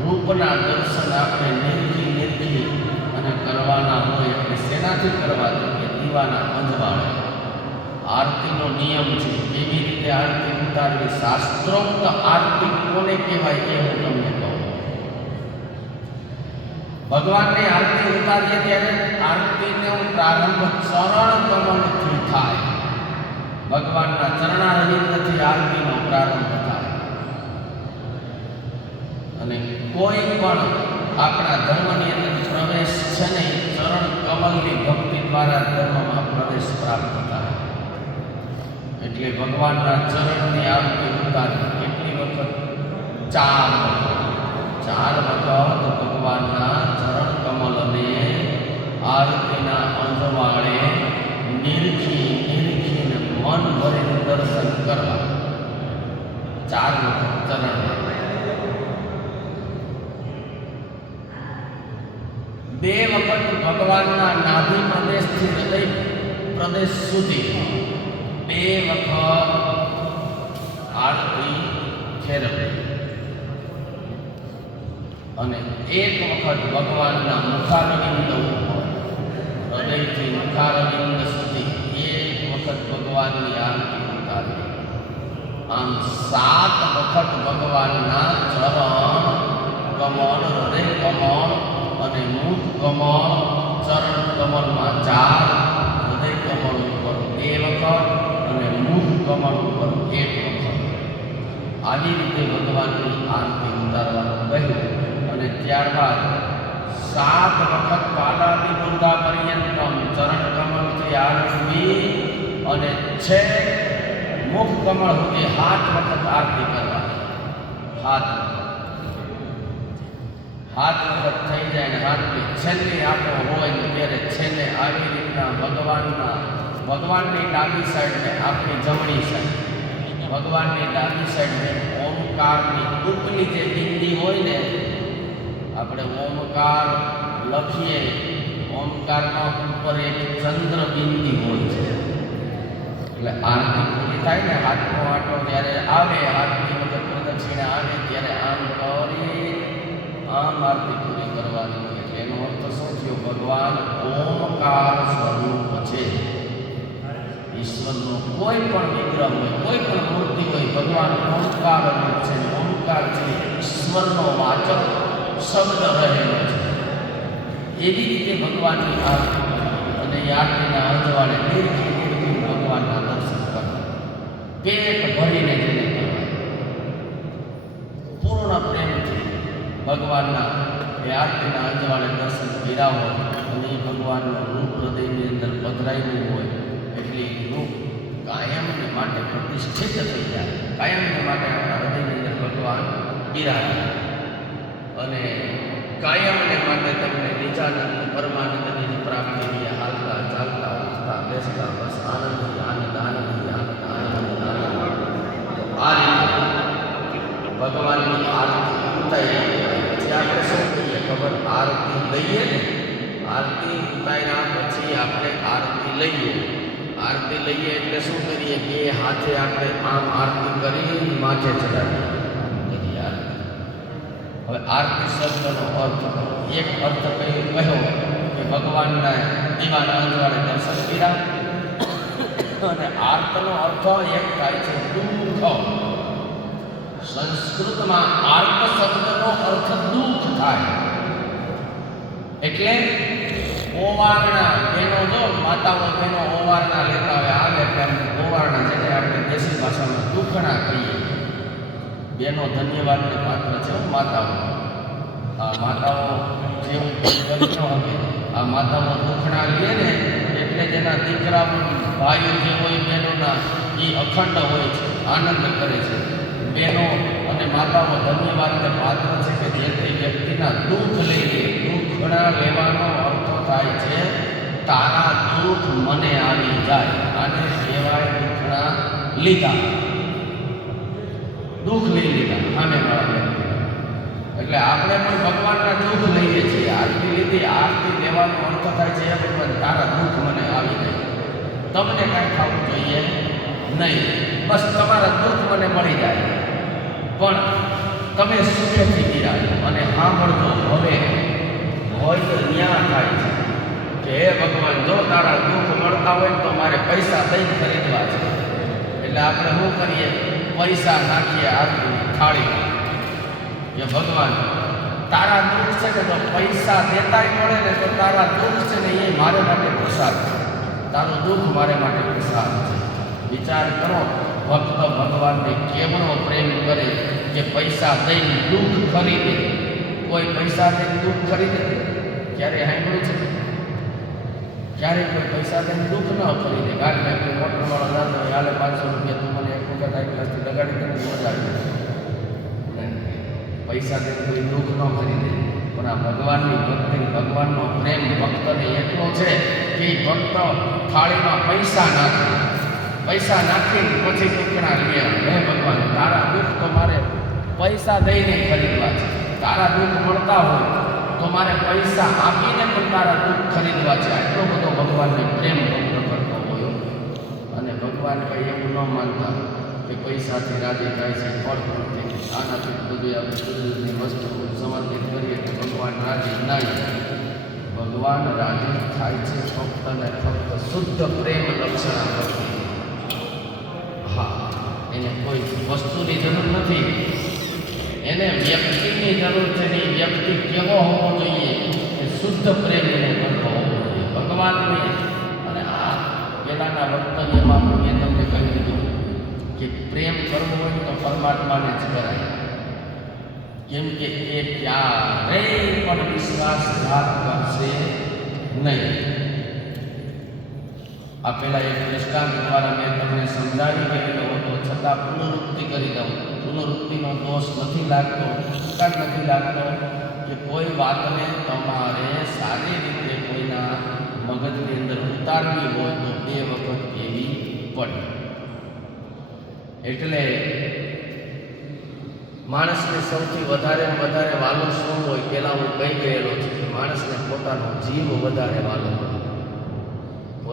રૂપના દર્શન આપણે નિરખી નિરખી અને કરવાના હોય એટલે શેનાથી કરવા તો કે દીવાના અંધવાળે આરતીનો નિયમ છે, કેવી રીતે આરતી ઉતારવી? શાસ્ત્રોક્ત આરતી કોને કહેવાય એ હું તમને કહું. ભગવાનની આરતી ઉતારીએ ત્યારે આરતીનો પ્રારંભ ચરણ કમળથી થાય. ભગવાનના ચરણારવિંદથી આરતીનો પ્રારંભ અને કોઈ પણ આપણા ધર્મની અંદર પ્રવેશ છે ને એ ચરણ કમલની ભક્તિ દ્વારા ધર્મમાં પ્રવેશ પ્રાપ્ત થાય. એટલે ભગવાનના ચરણની આરતી ઉતારી કેટલી વખત? ચાર વખત. ચાર વખત ભગવાનના ચરણ કમલને આરતીના અંજવાળે નિરખી, નિરખીને મન ભરીને દર્શન કરવા. ચાર વખત ચરણ બે વખત ભગવાનના નાભી પ્રદેશથી હૃદય પ્રદેશ સુધી. બે વખત આરતી ફેરવવી અને એક વખત ભગવાનના મુખારવિંદ હૃદયથી મુખારવિંદ સુધી એક વખત ભગવાનની આરતી ઉતારવી આમ સાત વખત ભગવાનના ચરણ કમળ, હૃદય કમળ અને મુખ કમળ, ચરણ કમળમાં ચાર, હૃદય કમળ ઉપર બે વખત અને મુખ કમળ ઉપર એક વખત. આવી રીતે ભગવાનની આરતી ઉતારવાનું કહ્યું અને ત્યારબાદ સાત વખત પાદાદી વૃંદા પર્યંતમ ચરણ કમળથી આરતી અને છે મુખ કમળ સુધી હાથ વખત આરતી કરવાની. હાથ વખત. હાથ વખત થઈ જાય ને હાથની છેલ્લી આપણો હોય ને ત્યારે છેલ્લે આવી રીતના ભગવાનના, ભગવાનની ડાબી સાઈડ ને આપણી જમણી સાઈડ ભગવાનની ડાબી સાઈડ ને ઓમકારની ઉપની જે બિંદી હોય ને, આપણે ઓમકાર લખીએ. ઓમકારમાં ઉપર એક ચંદ્ર બિંદી હોય છે. એટલે આરતી પૂરી થાય ને, હાથનો આટો જ્યારે આવે, હાથની વખત પ્રદક્ષિણા આવે, ત્યારે આમ કરી આમ આરતી પૂરી કરવાની એટલે એનો અર્થ શું થયો? ભગવાન ઓમકાર સ્વરૂપ છે. ઈશ્વરનો કોઈ પણ વિગ્રહ હોય, કોઈ પણ મૂર્તિ હોય, ભગવાન ઓમકાર રૂપ છે ઓમકાર છે ઈશ્વરનો વાચક શબ્દ રહેલો છે. એવી રીતે ભગવાનની આરતી અને એ આરતીના અંજવાળે નિર્ખી ભગવાનના દર્શન કરવા પેટ ભરીને જેને કહેવાય પૂર્ણ પ્રેમથી ભગવાનના એ આરતીના અંજવાળે દર્શન કર્યા હોય અને એ ભગવાનનું રૂપ હૃદયની અંદર પધરાયેલું હોય, એટલે એ રૂપ કાયમને માટે પ્રતિષ્ઠિત થઈ જાય. કાયમને માટે આપણા હૃદયની અંદર ભગવાન બિરાજે. અને કાયમને માટે તમને નિજાનંદ, પરમાનંદની જે પ્રાપ્તિ છે હાલતા, ચાલતા, ઉઠતા, બેસતા, બસ, આનંદ આનંદ આનંદ આનંદ આનંદ આનંદ. આ રીતે ભગવાનની આરતી ઉતારી પછી આપણે શું કહીએ ખબર આરતી લઈએ ને આરતી ઉતાર્યા પછી આપણે આરતી લઈએ આરતી લઈએ એટલે શું કરીએ બે હાથે આપણે આમ આરતી કરી માથે ચડાવીએ કરી આરતી હવે આરતી શબ્દનો અર્થ એક અર્થ કયો કહ્યો કે ભગવાનના દીવાના અંજવાળે દર્શન કર્યા અને આર્તનો અર્થ એક થાય છે દુઃખ સંસ્કૃતમાં આર્ક શબ્દનો અર્થ દુઃખ થાય. એટલે ઓવારણા એનો જો, માતાઓ બેનો ઓવારણા લેતા હોય, આવે એટલે ઓવારણા જેને આપણે દેશી ભાષામાં દુઃખણા કહીએ. બેનો ધન્યવાદને પાત્ર છે માતાઓ. આ માતાઓ જેવું કરી ન શકે આ માતાઓ દુઃખણા લે ને, એટલે જેના દીકરા ભાઈઓ જે હોય બહેનોના એ અખંડ હોય છે, આનંદ કરે છે. બહેનો અને માતાઓ ધન્યવાદને પાત્ર છે કે જેથી વ્યક્તિના દુઃખ લઈ લે દુઃખણા લેવાનો અર્થ થાય છે. તારા દુઃખ મને આવી જાય, આને કહેવાય દુઃખના લીધા. દુઃખ લઈ લીધા, આને એટલે આપણે પણ ભગવાનના દુઃખ લઈએ છીએ. આરતી લીધી, આરતી લેવાનો અર્થ થાય છે ભગવાન તારા દુઃખ મને આવી જાય. તમને કાંઈ થવું જોઈએ નહીં. બસ તમારા દુઃખ મને મળી જાય. પણ તમે સુખેથી બિરાજો અને સાંભળજો હવે હોય તો ન્યા થાય છે કે હે ભગવાન, જો તારા દુઃખ મળતા હોય તો મારે પૈસા દઈને ખરીદવા છે. એટલે આપણે શું કરીએ? પૈસા નાખીએ આરતી થાળી. કે ભગવાન, તારા દુઃખ છે ને તો પૈસા દેતાય મળે ને તો તારા દુઃખ છે ને એ મારે માટે પ્રસાદ છે તારું દુઃખ મારે માટે પ્રસાદ છે વિચાર કરો. ભક્ત ભગવાનને કેવડો પ્રેમ કરે કે પૈસા દઈને દુઃખ ખરીદે? કોઈ પૈસા દઈને દુઃખ ખરીદે? ક્યારે સાંભળ્યું છે? ક્યારે કોઈ પૈસા દઈને દુઃખ ન ખરીદે? કારણ કે કોઈ મોટરવાળો જાતો હોય હાલે પાંચસો રૂપિયા, તું મને એક વખત આવી ક્લાસથી લગાડી દે મજા આવી પૈસા દઈને કોઈ દુઃખ ન ખરીદે. પણ આ ભગવાનની ભક્તિ, ભગવાનનો પ્રેમ ભક્તને એટલો છે કે ભક્ત થાળીમાં પૈસા નાખે. પૈસા નાખીને પછી દુઃખના લે. હે ભગવાન, તારા દુઃખ તો મારે પૈસા દઈને ખરીદવા છે. તારા દુઃખ મળતા હોય તો મારે પૈસા આપીને પણ તારા દુઃખ ખરીદવા છે. આટલો બધો ભગવાનને પ્રેમ ભક્ત કરતો હોય. અને ભગવાન કંઈ એવું ન માનતા કે પૈસાથી રાજી થાય છે, ફળ નથી આનાથી બધું આપણે કુદરતની વસ્તુ સમર્પિત કરીએ તો ભગવાન રાજી નહીં ભગવાન રાજી થાય છે, ફક્ત ને ફક્ત શુદ્ધ પ્રેમ લક્ષણા પરથી હા એને કોઈ વસ્તુની જરૂર નથી. એને વ્યક્તિની જરૂર છે ને વ્યક્તિ કેવો હોવો જોઈએ એ શુદ્ધ પ્રેમ એને કરતો હોવો જોઈએ. ભગવાનની અને આ પહેલાંના વક્તવ્યમાં મેં તમને કહી દીધું કે પ્રેમ કરવો હોય તો પરમાત્માને જ કરાય. કેમ કે એ ક્યારેય પણ વિશ્વાસઘાત કરશે નહીં. આ પહેલા એક દ્રષ્ટાંત દ્વારા મેં તમને સમજાવી ગયેલો હતો, છતાં પુનરુક્તિ કરી દઉં. પુનરુક્તિનો દોષ નથી લાગતો કાં નથી લાગતો કે કોઈ વાતને તમારે સારી રીતે કોઈના મગજની અંદર ઉતારવી હોય તો બે વખત કહેવી પડે. એટલે માણસને સૌથી વધારે વધારે વાલો શું હોય પહેલાં હું કહી ગયેલો છું કે માણસને પોતાનો જીવ વધારે વાલો હોય.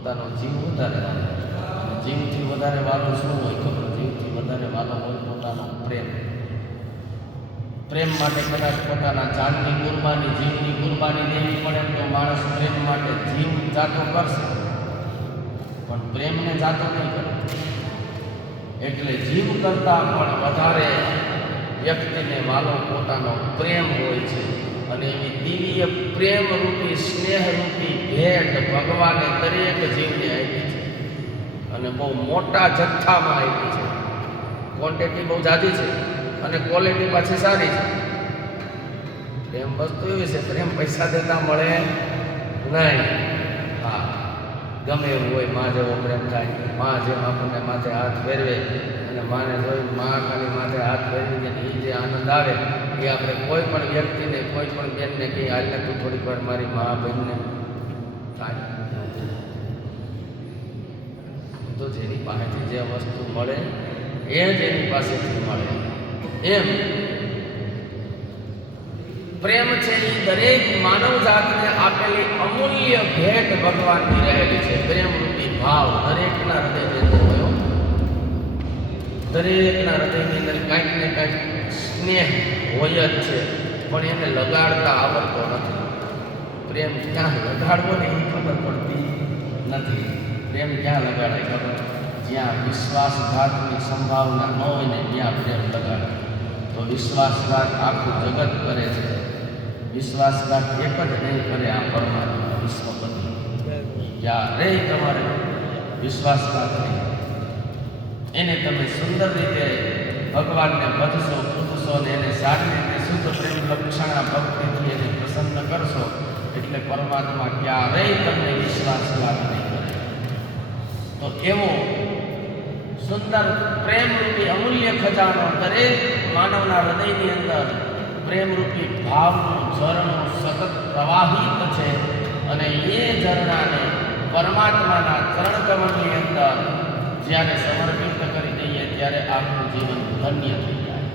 પોતાનો જીવ વધારે વાલો જીવથી વધારે વાલો શું હોય ખબર? જીવથી વધારે વાલો હોય પોતાનો પ્રેમ. પ્રેમ માટે કદાચ પોતાના જાનની કુરબાની જીવની કુરબાની દેવી પડે તો માણસ પ્રેમ માટે જીવ જાતો કરશે. પણ પ્રેમને જાતો નહીં કરે. એટલે જીવ કરતાં પણ વધારે વ્યક્તિને વાલો પોતાનો પ્રેમ હોય છે. અને એવી દિવ્ય પ્રેમ રૂપી સ્નેહ રૂપી ભેટ ભગવાને દરેક જીવને આપી છે. અને બહુ મોટા જથ્થામાં આપી છે. ક્વોન્ટિટી બહુ જાજી છે અને ક્વોલિટી પાછી સારી છે. પ્રેમ વસ્તુ એવી છે, પ્રેમ પૈસા દેતા મળે નહીં. ગમે એવું હોય, માં જેવો પ્રેમ થાય. માં જેમ આપણને માથે હાથ ફેરવે અને માને જોઈ માં ખાલી માથે હાથ ફેરવી દે એ જે આનંદ આવે, એ આપણે કોઈ પણ વ્યક્તિને, કોઈ પણ બેનને કહી હાલને તું થોડીક વાર મારી મા બહેનને થાય તો જેની પાસેથી જે વસ્તુ મળે, એ જ એની પાસેથી મળે. એમ. પ્રેમ છે એ દરેક માનવ જાતને આપેલી અમૂલ્ય ભેટ ભગવાનની રહેલી છે. પ્રેમ રૂપી ભાવ દરેકના હૃદયની અંદર હોય દરેકના હૃદયની અંદર કાંઈક ને કાંઈક સ્નેહ હોય જ છે, પણ એને લગાડતા આવડતો નથી. પ્રેમ ક્યાં લગાડવો ને એ ખબર પડતી નથી. પ્રેમ ક્યાં લગાડે ખબર? જ્યાં વિશ્વાસઘાતની સંભાવના ન હોય ને ત્યાં પ્રેમ લગાડે. તો વિશ્વાસઘાત આખું જગત કરે છે. વિશ્વાસઘાત એક જ નહીં કરે આ પરમાત્મા વિશ્વપતિ ક્યારેય તમારે વિશ્વાસઘાત નહીં. એને તમે સુંદર રીતે ભગવાનને વધશો, પૂજશો ને એને સારી રીતે શુદ્ધ પ્રેમ લક્ષણા ભક્તિથી એને પ્રસન્ન કરશો, એટલે પરમાત્મા ક્યારેય તમને વિશ્વાસઘાત નહીં કરે. તો એવો સુંદર પ્રેમરૂપી અમૂલ્ય ખજાનો દરેક માનવના હૃદયની અંદર પ્રેમરૂપી ભાવનું ઝરણું સતત પ્રવાહિત છે અને એ ઝરણાને પરમાત્માના ચરણ કમળની અંદર જ્યારે સમર્પિત કરી દઈએ ત્યારે આપણું જીવન ધન્ય થઈ જાય.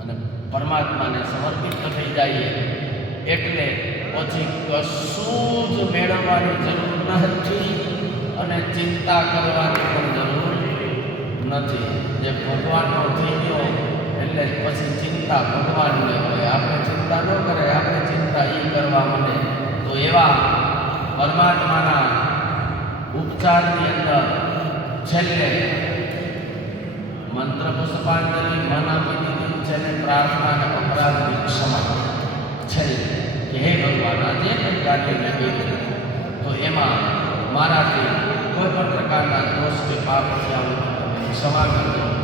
અને પરમાત્માને સમર્પિત થઈ જઈએ એટલે પછી કશું જ મેળવવાની જરૂર નથી અને ચિંતા કરવાની પણ જરૂર નથી. જે ભગવાનનો ગયો એટલે પછી ચિંતા ભગવાનને હોય. આપણે ચિંતા ન કરે આપણે ચિંતા એ કરવા મને. તો એવા પરમાત્માના ઉપચારની અંદર છેલ્લે મંત્ર પુષ્પાંજલિ મન આપી છે ને પ્રાર્થના અને અપરાધની ક્ષમા છેલ્લે કે હે ભગવાન, આજે પણ કાર્ય મેં તો એમાં મારાથી કોઈ પણ પ્રકારના દોષ કે પાપ થયા હોય ક્ષમા કરજો.